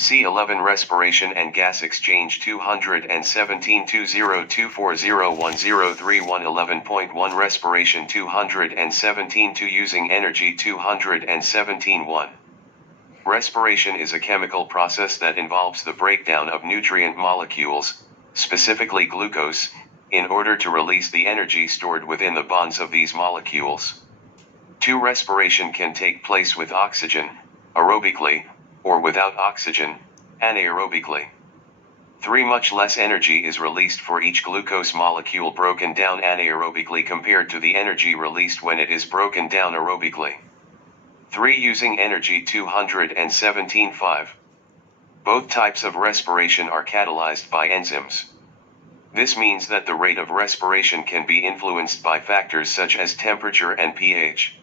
C11 Respiration and Gas Exchange 217 11.1 Respiration 217 Using Energy 217 1. Respiration is a chemical process that involves the breakdown of nutrient molecules, specifically glucose, in order to release the energy stored within the bonds of these molecules. 2. Respiration can take place with oxygen, aerobically, or without oxygen, anaerobically. 3. Much less energy is released for each glucose molecule broken down anaerobically compared to the energy released when it is broken down aerobically. 3. Using energy 217 5. Both types of respiration are catalyzed by enzymes. This means that the rate of respiration can be influenced by factors such as temperature and pH.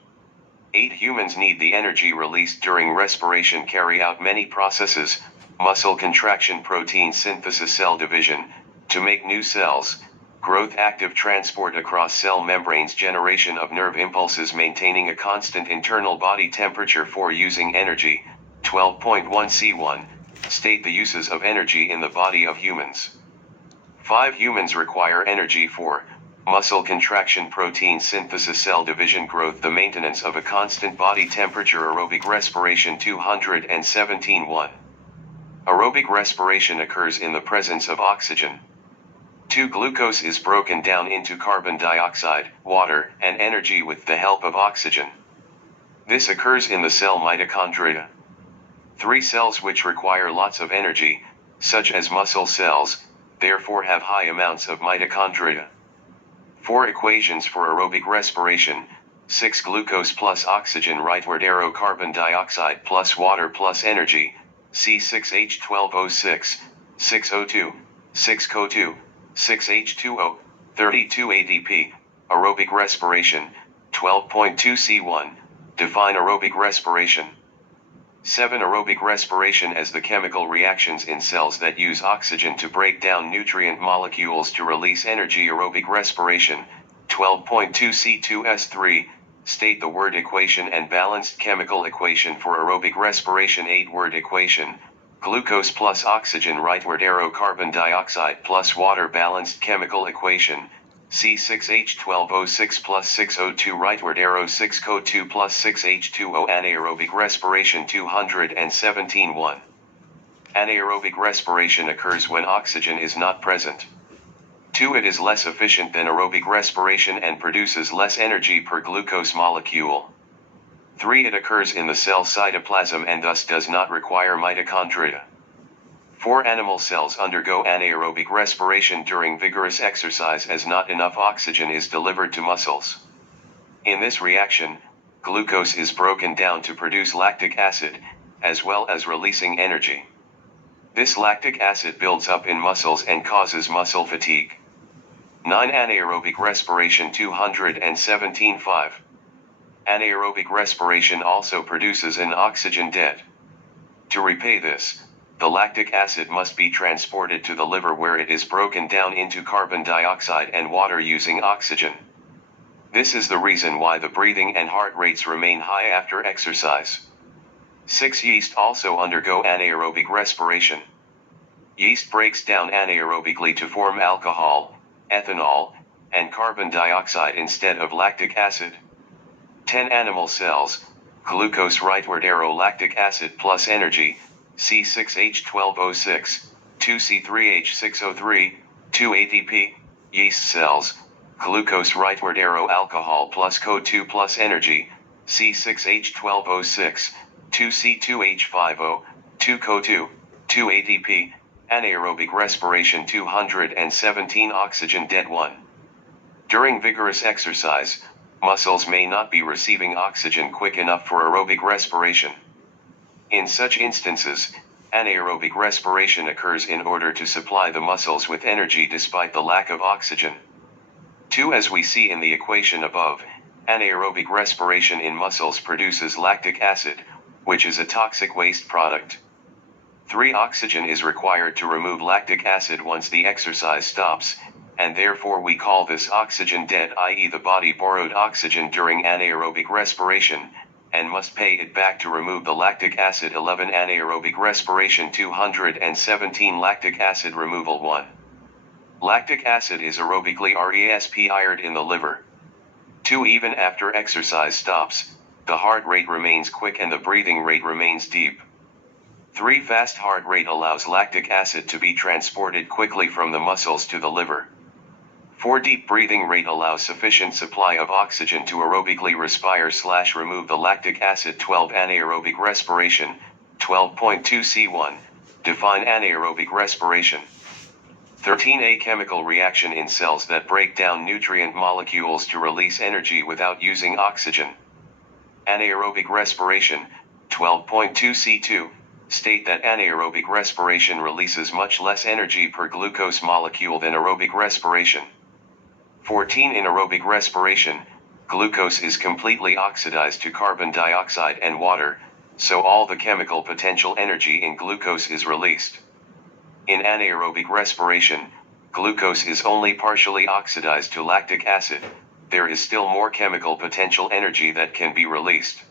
8. Humans need the energy released during respiration carry out many processes, muscle contraction, protein synthesis, cell division, to make new cells, growth, active transport across cell membranes, generation of nerve impulses, maintaining a constant internal body temperature. 4. Using energy, 12.1 C1, state the uses of energy in the body of humans. 5. Humans require energy for muscle contraction, protein synthesis, cell division, growth, the maintenance of a constant body temperature. Aerobic respiration 217 1. Aerobic respiration occurs in the presence of oxygen. 2. Glucose is broken down into carbon dioxide, water, and energy with the help of oxygen. This occurs in the cell mitochondria. 3. Cells which require lots of energy, such as muscle cells, therefore have high amounts of mitochondria. 4. Equations for aerobic respiration. 6. Glucose plus oxygen, rightward arrow, carbon dioxide plus water plus energy, C6H12O6, 6O2, 6CO2, 6H2O, 32 ADP. Aerobic respiration, 12.2 C1, define aerobic respiration. 7. Aerobic respiration as the chemical reactions in cells that use oxygen to break down nutrient molecules to release energy. Aerobic respiration, 12.2 C2S3, state the word equation and balanced chemical equation for aerobic respiration. 8. Word equation, glucose plus oxygen, rightward arrow, carbon dioxide plus water, balanced chemical equation, C6H12O6 plus 6O2, rightward arrow, 6CO2 plus 6H2O. Anaerobic respiration 217 1. Anaerobic respiration occurs when oxygen is not present. 2. It is less efficient than aerobic respiration and produces less energy per glucose molecule. 3. It occurs in the cell cytoplasm and thus does not require mitochondria. 4. Animal cells undergo anaerobic respiration during vigorous exercise as not enough oxygen is delivered to muscles. In this reaction, glucose is broken down to produce lactic acid, as well as releasing energy. This lactic acid builds up in muscles and causes muscle fatigue. 9. Anaerobic respiration 217 5. Anaerobic respiration also produces an oxygen debt. To repay this, the lactic acid must be transported to the liver where it is broken down into carbon dioxide and water using oxygen. This is the reason why the breathing and heart rates remain high after exercise. 6. Yeast also undergo anaerobic respiration. Yeast breaks down anaerobically to form alcohol, ethanol, and carbon dioxide instead of lactic acid. 10. Animal cells, glucose, rightward arrow, lactic acid plus energy, C6H12O6, 2C3H6O3, 2 ATP. Yeast cells, glucose, rightward arrow, alcohol plus CO2 plus energy, C6H12O6, 2C2H5O, 2 CO2, 2 ATP. Anaerobic respiration 217 oxygen debt 1. During vigorous exercise, muscles may not be receiving oxygen quick enough for aerobic respiration. In such instances, anaerobic respiration occurs in order to supply the muscles with energy despite the lack of oxygen. 2. As we see in the equation above, anaerobic respiration in muscles produces lactic acid, which is a toxic waste product. 3. Oxygen is required to remove lactic acid once the exercise stops, and therefore we call this oxygen debt, i.e. the body borrowed oxygen during anaerobic respiration, and must pay it back to remove the lactic acid. 11. Anaerobic respiration. 217. Lactic acid removal. 1. Lactic acid is aerobically respired in the liver. 2. Even after exercise stops, the heart rate remains quick and the breathing rate remains deep. 3. Fast heart rate allows lactic acid to be transported quickly from the muscles to the liver. 4. Deep breathing rate allows sufficient supply of oxygen to aerobically respire/remove the lactic acid. 12. Anaerobic respiration. 12.2 C1. Define anaerobic respiration. 13. A chemical reaction in cells that break down nutrient molecules to release energy without using oxygen. Anaerobic respiration. 12.2 C2. State that anaerobic respiration releases much less energy per glucose molecule than aerobic respiration. 14. In aerobic respiration, glucose is completely oxidized to carbon dioxide and water, so all the chemical potential energy in glucose is released. In anaerobic respiration, glucose is only partially oxidized to lactic acid. There is still more chemical potential energy that can be released.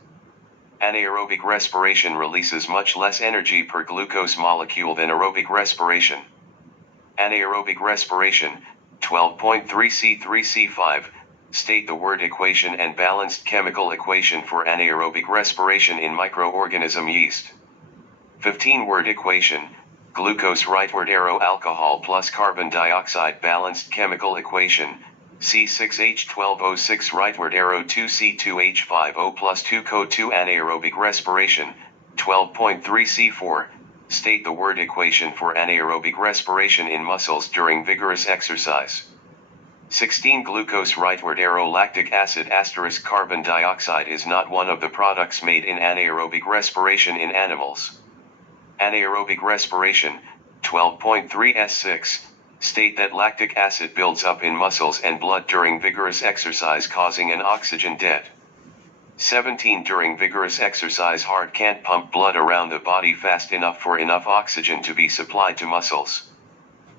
Anaerobic respiration releases much less energy per glucose molecule than aerobic respiration. Anaerobic respiration. 12.3 C3 C5. State the word equation and balanced chemical equation for anaerobic respiration in microorganism yeast. 15. Word equation. Glucose rightward arrow alcohol plus carbon dioxide balanced chemical equation. C6H12O6 rightward arrow 2C2H50 plus 2CO2 anaerobic respiration. 12.3 C4. State the word equation for anaerobic respiration in muscles during vigorous exercise. 16. Glucose rightward arrow lactic acid * carbon dioxide is not one of the products made in anaerobic respiration in animals. Anaerobic respiration. 12.3 S6. State that lactic acid builds up in muscles and blood during vigorous exercise causing an oxygen debt. 17. During vigorous exercise heart can't pump blood around the body fast enough for enough oxygen to be supplied to muscles.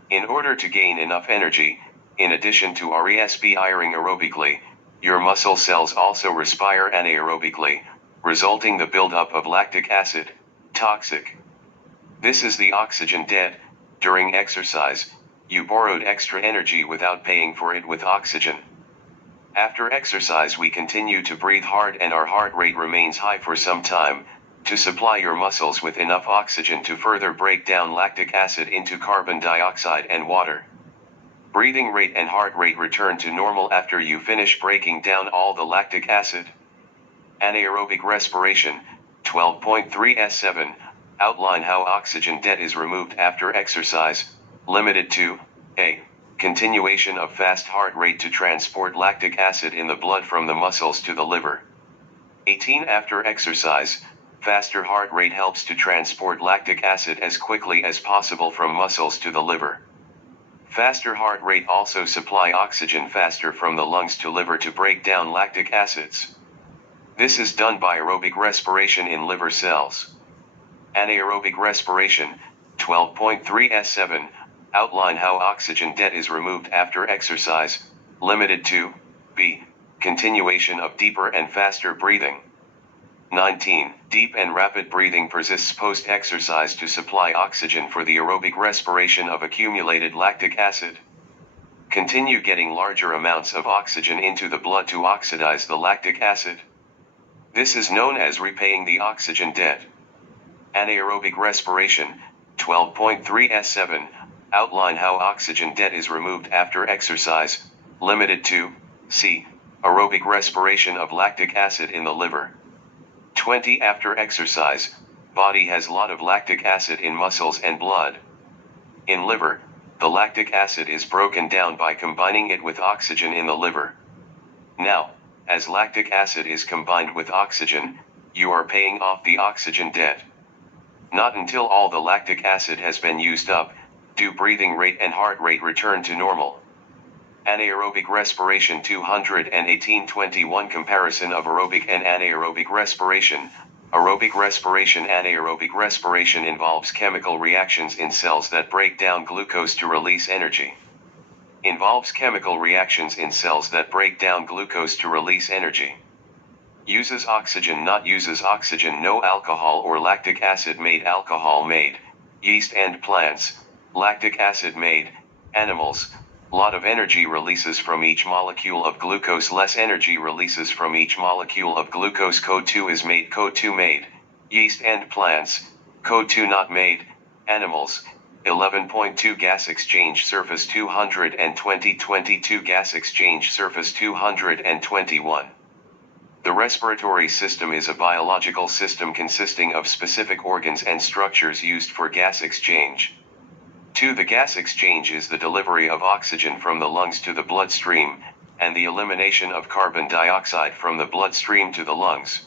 In order to gain enough energy, in addition to respiring aerobically, your muscle cells also respire anaerobically, resulting the buildup of lactic acid, toxic. This is the oxygen debt. During exercise, you borrowed extra energy without paying for it with oxygen. After exercise we continue to breathe hard and our heart rate remains high for some time, to supply your muscles with enough oxygen to further break down lactic acid into carbon dioxide and water. Breathing rate and heart rate return to normal after you finish breaking down all the lactic acid. Anaerobic respiration. 12.3 S7. Outline how oxygen debt is removed after exercise, limited to a. Continuation of fast heart rate to transport lactic acid in the blood from the muscles to the liver. 18. After exercise, faster heart rate helps to transport lactic acid as quickly as possible from muscles to the liver. Faster heart rate also supply oxygen faster from the lungs to liver to break down lactic acids. This is done by aerobic respiration in liver cells. Anaerobic respiration. 12.3 S7. Outline how oxygen debt is removed after exercise, limited to b. Continuation of deeper and faster breathing. 19. Deep and rapid breathing persists post-exercise to supply oxygen for the aerobic respiration of accumulated lactic acid. Continue getting larger amounts of oxygen into the blood to oxidize the lactic acid. This is known as repaying the oxygen debt. Anaerobic respiration. 12.3 S7. Outline how oxygen debt is removed after exercise, limited to c. Aerobic respiration of lactic acid in the liver. 20. After exercise, body has lot of lactic acid in muscles and blood. In liver, the lactic acid is broken down by combining it with oxygen in the liver. Now, as lactic acid is combined with oxygen, you are paying off the oxygen debt. Not until all the lactic acid has been used up, do breathing rate and heart rate return to normal. Anaerobic respiration. 218.21 Comparison of aerobic and anaerobic respiration. Aerobic respiration. Anaerobic respiration involves chemical reactions in cells that break down glucose to release energy. Involves chemical reactions in cells that break down glucose to release energy. Uses oxygen, not uses oxygen, no alcohol or lactic acid made, alcohol made, yeast and plants, lactic acid made, animals. Lot of energy releases from each molecule of glucose, less energy releases from each molecule of glucose. CO2 is made, CO2 made, yeast and plants, CO2 not made, animals. 11.2 Gas exchange surface 220 22 Gas exchange surface 221. The respiratory system is a biological system consisting of specific organs and structures used for gas exchange. 2. The gas exchange is the delivery of oxygen from the lungs to the bloodstream, and the elimination of carbon dioxide from the bloodstream to the lungs.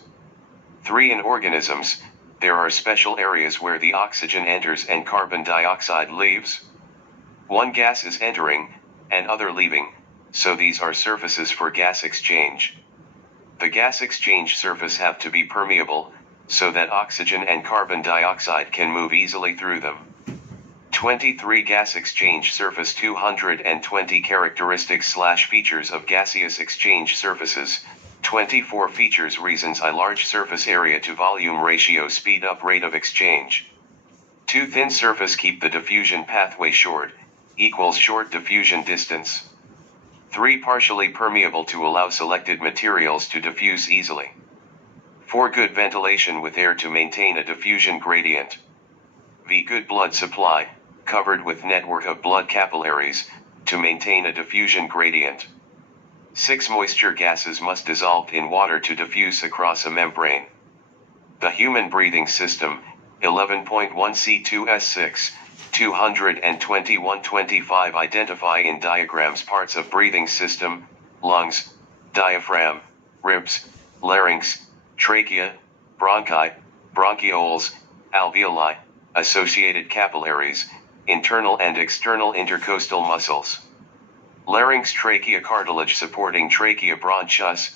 3. In organisms, there are special areas where the oxygen enters and carbon dioxide leaves. One gas is entering, and other leaving, so these are surfaces for gas exchange. The gas exchange surface have to be permeable, so that oxygen and carbon dioxide can move easily through them. 23 Gas exchange surface 220 Characteristics/features of gaseous exchange surfaces. 24 Features. Reasons: I large surface area to volume ratio, speed up rate of exchange. 2 Thin surface, keep the diffusion pathway short, equals short diffusion distance. 3 Partially permeable, to allow selected materials to diffuse easily. 4 Good ventilation with air to maintain a diffusion gradient. V Good blood supply, covered with network of blood capillaries, to maintain a diffusion gradient. 6 Moisture gases must dissolve in water to diffuse across a membrane. The human breathing system, 11.1 C2S6, 221-25. Identify in diagrams parts of breathing system: lungs, diaphragm, ribs, larynx, trachea, bronchi, bronchioles, alveoli, associated capillaries, internal and external intercostal muscles. Larynx, trachea, cartilage supporting trachea, bronchus,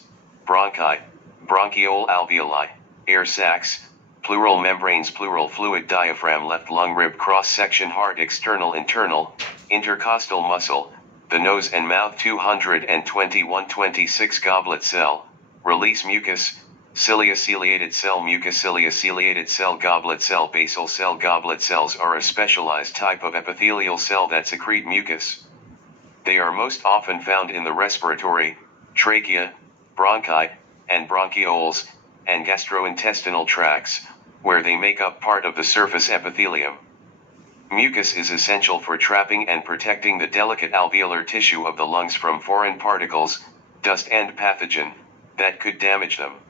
bronchi, bronchiole, alveoli, air sacs, pleural membranes, pleural fluid, diaphragm, left lung, rib cross section, heart, external, internal, intercostal muscle, the nose and mouth. 221-26 Goblet cell, release mucus, cilia, ciliated cell, mucus, cilia, ciliated cell, goblet cell, basal cell. Goblet cells are a specialized type of epithelial cell that secrete mucus. They are most often found in the respiratory, trachea, bronchi, and bronchioles, and gastrointestinal tracts, where they make up part of the surface epithelium. Mucus is essential for trapping and protecting the delicate alveolar tissue of the lungs from foreign particles, dust and pathogen, that could damage them.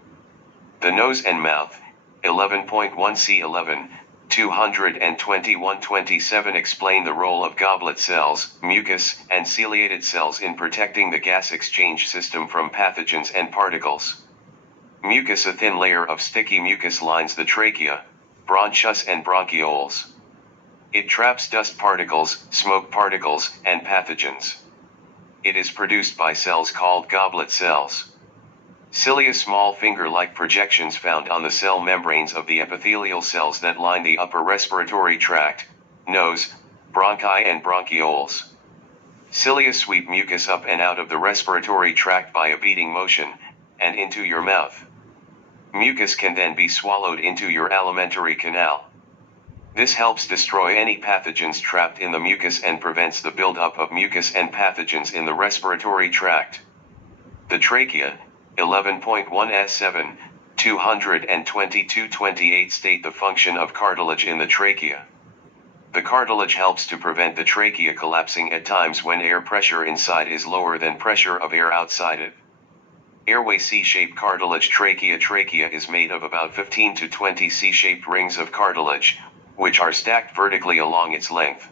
The nose and mouth, 11.1 C11, 221-27. Explain the role of goblet cells, mucus, and ciliated cells in protecting the gas exchange system from pathogens and particles. Mucus, a thin layer of sticky mucus, lines the trachea, bronchus and bronchioles. It traps dust particles, smoke particles, and pathogens. It is produced by cells called goblet cells. Cilia, small finger-like projections found on the cell membranes of the epithelial cells that line the upper respiratory tract, nose, bronchi and bronchioles. Cilia sweep mucus up and out of the respiratory tract by a beating motion, and into your mouth. Mucus can then be swallowed into your alimentary canal. This helps destroy any pathogens trapped in the mucus and prevents the buildup of mucus and pathogens in the respiratory tract. The trachea, 11.1 S7, 222-28. State the function of cartilage in the trachea. The cartilage helps to prevent the trachea collapsing at times when air pressure inside is lower than pressure of air outside it. Airway, C-shaped cartilage. Trachea is made of about 15 to 20 C-shaped rings of cartilage, which are stacked vertically along its length.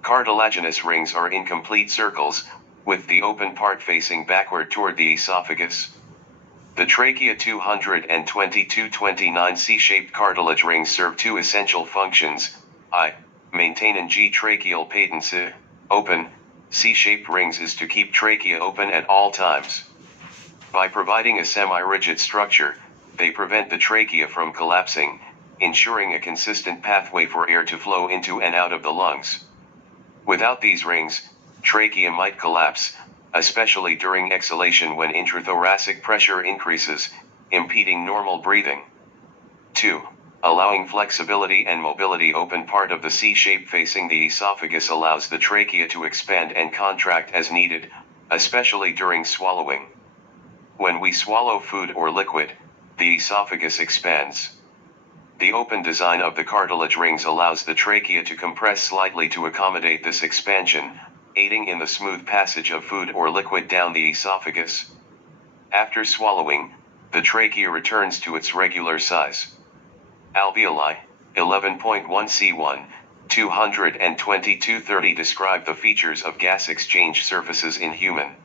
Cartilaginous rings are incomplete circles, with the open part facing backward toward the esophagus. The trachea 222-29 C-shaped cartilage rings serve two essential functions: I. Maintain, and G. Tracheal patency, open. C-shaped rings is to keep trachea open at all times. By providing a semi-rigid structure, they prevent the trachea from collapsing, ensuring a consistent pathway for air to flow into and out of the lungs. Without these rings, trachea might collapse, especially during exhalation when intrathoracic pressure increases, impeding normal breathing. 2. Allowing flexibility and mobility. Open part of the C shape facing the esophagus allows the trachea to expand and contract as needed, especially during swallowing. When we swallow food or liquid, the esophagus expands. The open design of the cartilage rings allows the trachea to compress slightly to accommodate this expansion, aiding in the smooth passage of food or liquid down the esophagus. After swallowing, the trachea returns to its regular size. Alveoli, 11.1 C1, 222-30 describe the features of gas exchange surfaces in human.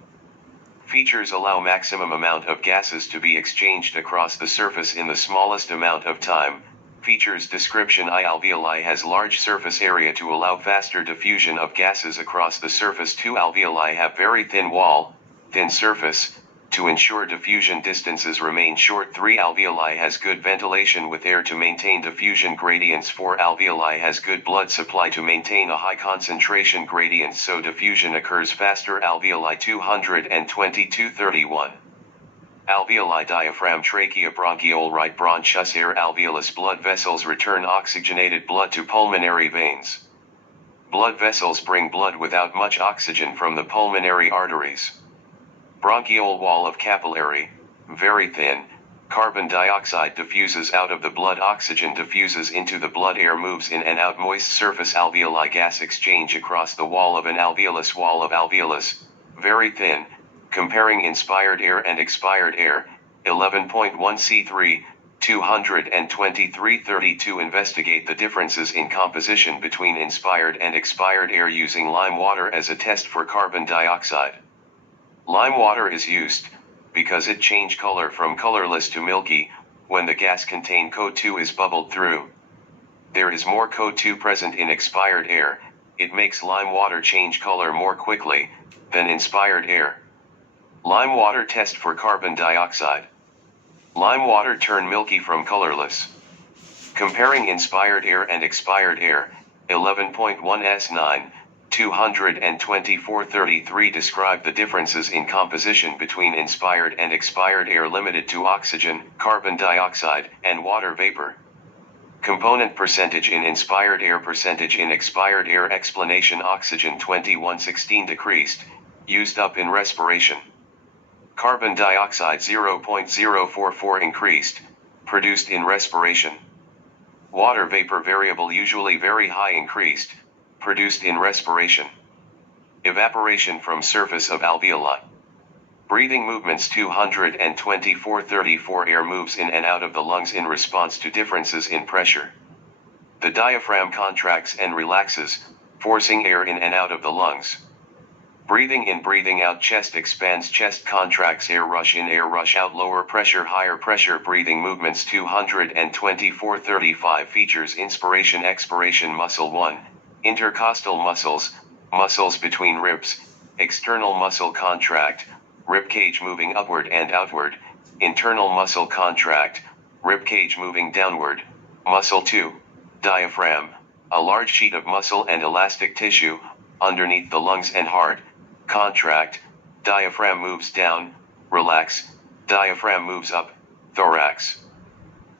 Features allow maximum amount of gases to be exchanged across the surface in the smallest amount of time. Features description: I alveoli has large surface area to allow faster diffusion of gases across the surface. 2 alveoli have very thin wall, thin surface, to ensure diffusion distances remain short. 3 alveoli has good ventilation with air to maintain diffusion gradients. 4 alveoli has good blood supply to maintain a high concentration gradient so diffusion occurs faster. Alveoli 222-31. Alveoli diaphragm, trachea, bronchiole, right bronchus, air, alveolus. Blood vessels return oxygenated blood to pulmonary veins. Blood vessels bring blood without much oxygen from the pulmonary arteries. Bronchiole wall of capillary, very thin, carbon dioxide diffuses out of the blood, oxygen diffuses into the blood, air moves in and out. Moist surface alveoli, gas exchange across the wall of an alveolus. Wall of alveolus, very thin. Comparing inspired air and expired air, 11.1 C3, 223-32. Investigate the differences in composition between inspired and expired air using lime water as a test for carbon dioxide. Lime water is used because it changes color from colorless to milky when the gas contained CO2 is bubbled through. There is more CO2 present in expired air. It makes lime water change color more quickly than inspired air. Lime water test for carbon dioxide. Lime water turn milky from colorless. Comparing inspired air and expired air, 11.1 S9, 224-33. Describe the differences in composition between inspired and expired air limited to oxygen, carbon dioxide, and water vapor. Component percentage in inspired air, percentage in expired air. Explanation: oxygen 2116 decreased, used up in respiration. Carbon dioxide 0.044 increased, produced in respiration. Water vapor variable, usually very high, increased, produced in respiration. Evaporation from surface of alveoli. Breathing movements 224-34. Air moves in and out of the lungs in response to differences in pressure. The diaphragm contracts and relaxes, forcing air in and out of the lungs. Breathing in, breathing out. Chest expands, chest contracts. Air rush in, air rush out. Lower pressure, higher pressure. Breathing movements 224-35. Features: inspiration, expiration. Muscle 1, intercostal muscles, muscles between ribs. External muscle contract, rib cage moving upward and outward. Internal muscle contract, rib cage moving downward. Muscle 2, diaphragm, a large sheet of muscle and elastic tissue underneath the lungs and heart. Contract, diaphragm moves down, relax, diaphragm moves up, thorax.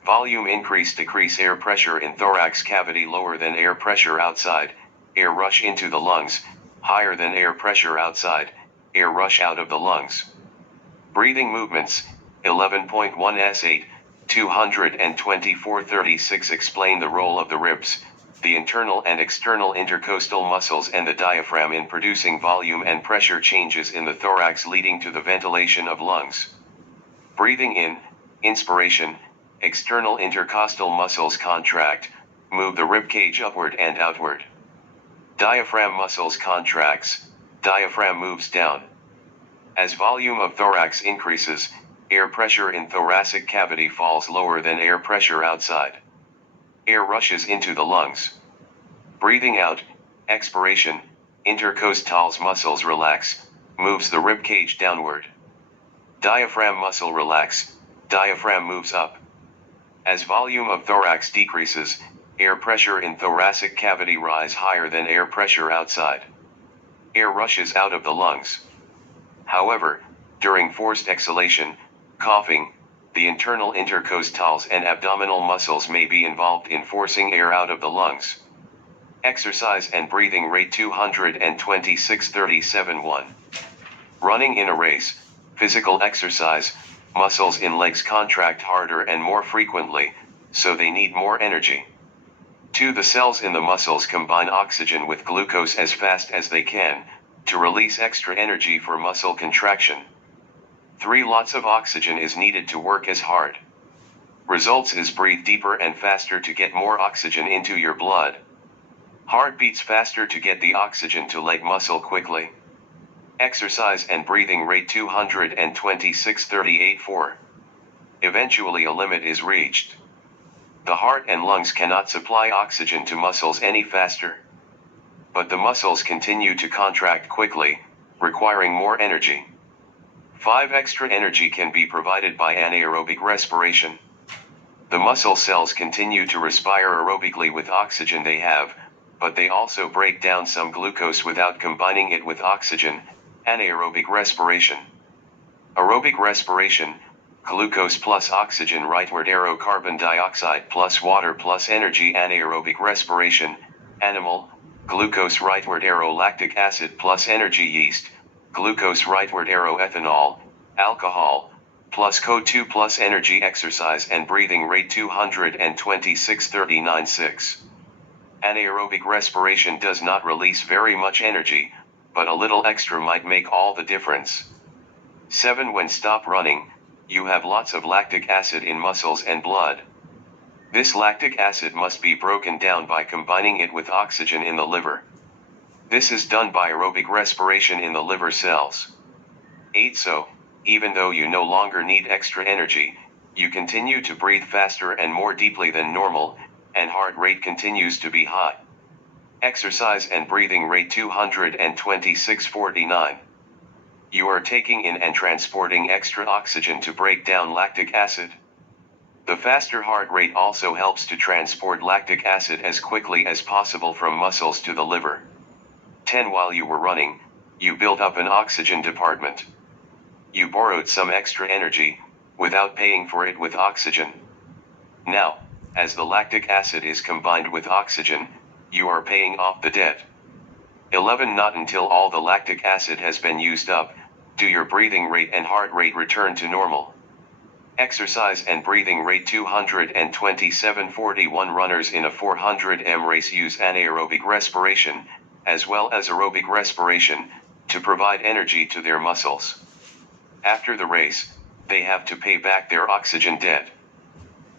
Volume increase, decrease. Air pressure in thorax cavity lower than air pressure outside. Air rush into the lungs, higher than air pressure outside. Air rush out of the lungs. Breathing movements, 11.1 S8, 224-36. Explain the role of the ribs, the internal and external intercostal muscles, and the diaphragm in producing volume and pressure changes in the thorax leading to the ventilation of lungs. Breathing in, inspiration, external intercostal muscles contract, move the rib cage upward and outward. Diaphragm muscles contracts, diaphragm moves down. As volume of thorax increases, air pressure in thoracic cavity falls lower than air pressure outside. Air rushes into the lungs. Breathing out, expiration, intercostals muscles relax, moves the rib cage downward. Diaphragm muscle relax, diaphragm moves up. As volume of thorax decreases, air pressure in thoracic cavity rise higher than air pressure outside. Air rushes out of the lungs. However, during forced exhalation, coughing, the internal intercostals and abdominal muscles may be involved in forcing air out of the lungs. Exercise and breathing rate 226-37-1. Running in a race, physical exercise, muscles in legs contract harder and more frequently, so they need more energy. 2. The cells in the muscles combine oxygen with glucose as fast as they can, to release extra energy for muscle contraction. 3. Lots of oxygen is needed to work as hard. Results is breathe deeper and faster to get more oxygen into your blood. Heart beats faster to get the oxygen to leg muscle quickly. Exercise and breathing rate 226-38-4. Eventually a limit is reached. The heart and lungs cannot supply oxygen to muscles any faster. But the muscles continue to contract quickly, requiring more energy. 5. Extra energy can be provided by anaerobic respiration. The muscle cells continue to respire aerobically with oxygen they have, but they also break down some glucose without combining it with oxygen, anaerobic respiration. Aerobic respiration, glucose plus oxygen rightward arrow carbon dioxide plus water plus energy. Anaerobic respiration, animal, glucose rightward arrow lactic acid plus energy yeast, glucose rightward arrow ethanol, alcohol, plus CO2 plus energy. Exercise and breathing rate 226-39-6. Anaerobic respiration does not release very much energy, but a little extra might make all the difference. 7. When stop running, you have lots of lactic acid in muscles and blood. This lactic acid must be broken down by combining it with oxygen in the liver. This is done by aerobic respiration in the liver cells. 8. So, even though you no longer need extra energy, you continue to breathe faster and more deeply than normal, and heart rate continues to be high. Exercise and breathing rate 226-49. You are taking in and transporting extra oxygen to break down lactic acid. The faster heart rate also helps to transport lactic acid as quickly as possible from muscles to the liver. 10. While you were running, you built up an oxygen department. You borrowed some extra energy, without paying for it with oxygen. Now, as the lactic acid is combined with oxygen, you are paying off the debt. 11. Not until all the lactic acid has been used up, do your breathing rate and heart rate return to normal. Exercise and breathing rate 227-41. Runners in a 400 m race use anaerobic respiration, as well as aerobic respiration, to provide energy to their muscles. After the race, they have to pay back their oxygen debt.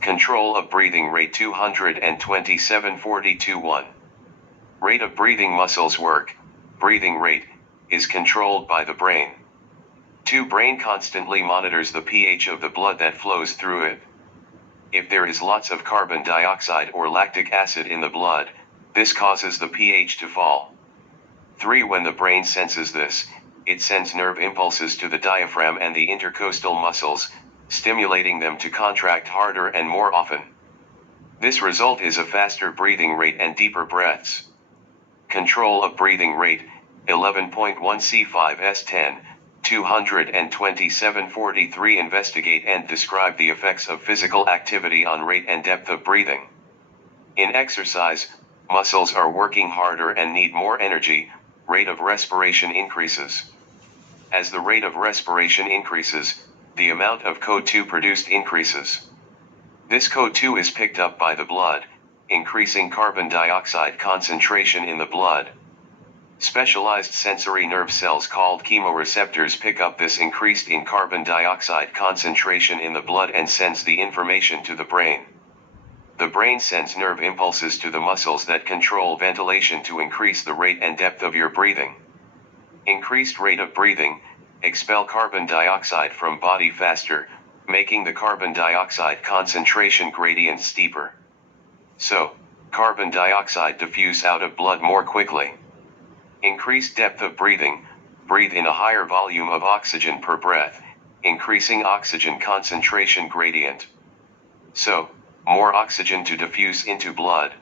Control of breathing rate 227-42-1. Rate of breathing muscles work, breathing rate, is controlled by the brain. 2. Brain constantly monitors the pH of the blood that flows through it. If there is lots of carbon dioxide or lactic acid in the blood, this causes the pH to fall. 3. When the brain senses this, it sends nerve impulses to the diaphragm and the intercostal muscles, stimulating them to contract harder and more often. This result is a faster breathing rate and deeper breaths. Control of breathing rate, 11.1 C5S10, 227-43. Investigate and describe the effects of physical activity on rate and depth of breathing. In exercise, muscles are working harder and need more energy, rate of respiration increases. As the rate of respiration increases, the amount of CO2 produced increases. This CO2 is picked up by the blood, increasing carbon dioxide concentration in the blood. Specialized sensory nerve cells called chemoreceptors pick up this increased in carbon dioxide concentration in the blood and sends the information to the brain. The brain sends nerve impulses to the muscles that control ventilation to increase the rate and depth of your breathing. Increased rate of breathing, expel carbon dioxide from body faster, making the carbon dioxide concentration gradient steeper. So, carbon dioxide diffuse out of blood more quickly. Increased depth of breathing, breathe in a higher volume of oxygen per breath, increasing oxygen concentration gradient. So, more oxygen to diffuse into blood.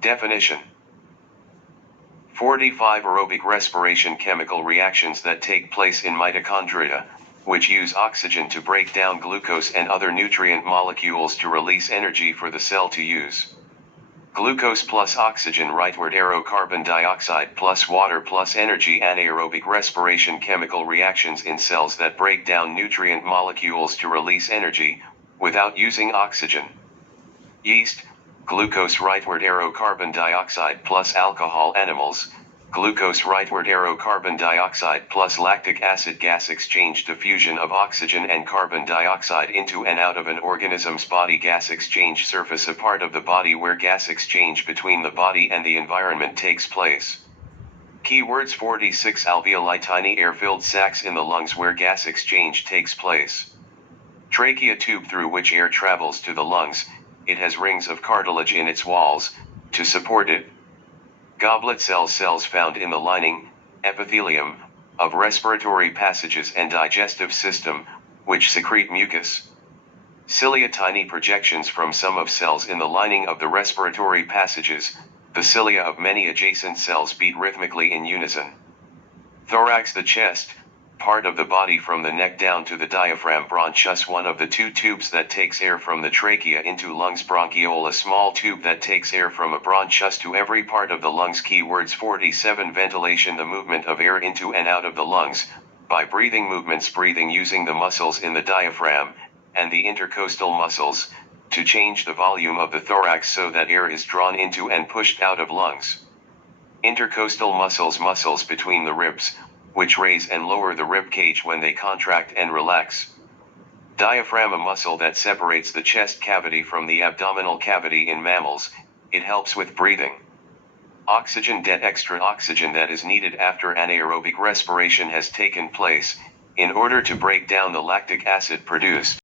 Definition: 45 aerobic respiration chemical reactions that take place in mitochondria, which use oxygen to break down glucose and other nutrient molecules to release energy for the cell to use. Glucose plus oxygen rightward arrow carbon dioxide plus water plus energy anaerobic respiration chemical reactions in cells that break down nutrient molecules to release energy, without using oxygen. Yeast, glucose rightward arrow carbon dioxide plus alcohol animals, glucose rightward arrow carbon dioxide plus lactic acid gas exchange diffusion of oxygen and carbon dioxide into and out of an organism's body gas exchange surface a part of the body where gas exchange between the body and the environment takes place. Keywords 46 alveoli tiny air-filled sacs in the lungs where gas exchange takes place. Trachea tube through which air travels to the lungs, it has rings of cartilage in its walls, to support it. Goblet cells found in the lining, epithelium, of respiratory passages and digestive system, which secrete mucus. Cilia tiny projections from some of cells in the lining of the respiratory passages, the cilia of many adjacent cells beat rhythmically in unison. Thorax the chest, part of the body from the neck down to the diaphragm. Bronchus one of the two tubes that takes air from the trachea into lungs. Bronchiole a small tube that takes air from a bronchus to every part of the lungs. Keywords 47 ventilation the movement of air into and out of the lungs, by breathing movements breathing using the muscles in the diaphragm, and the intercostal muscles, to change the volume of the thorax so that air is drawn into and pushed out of lungs. Intercostal muscles between the ribs, which raise and lower the rib cage when they contract and relax. Diaphragm a muscle that separates the chest cavity from the abdominal cavity in mammals, it helps with breathing. Oxygen det extra oxygen that is needed after anaerobic respiration has taken place, in order to break down the lactic acid produced.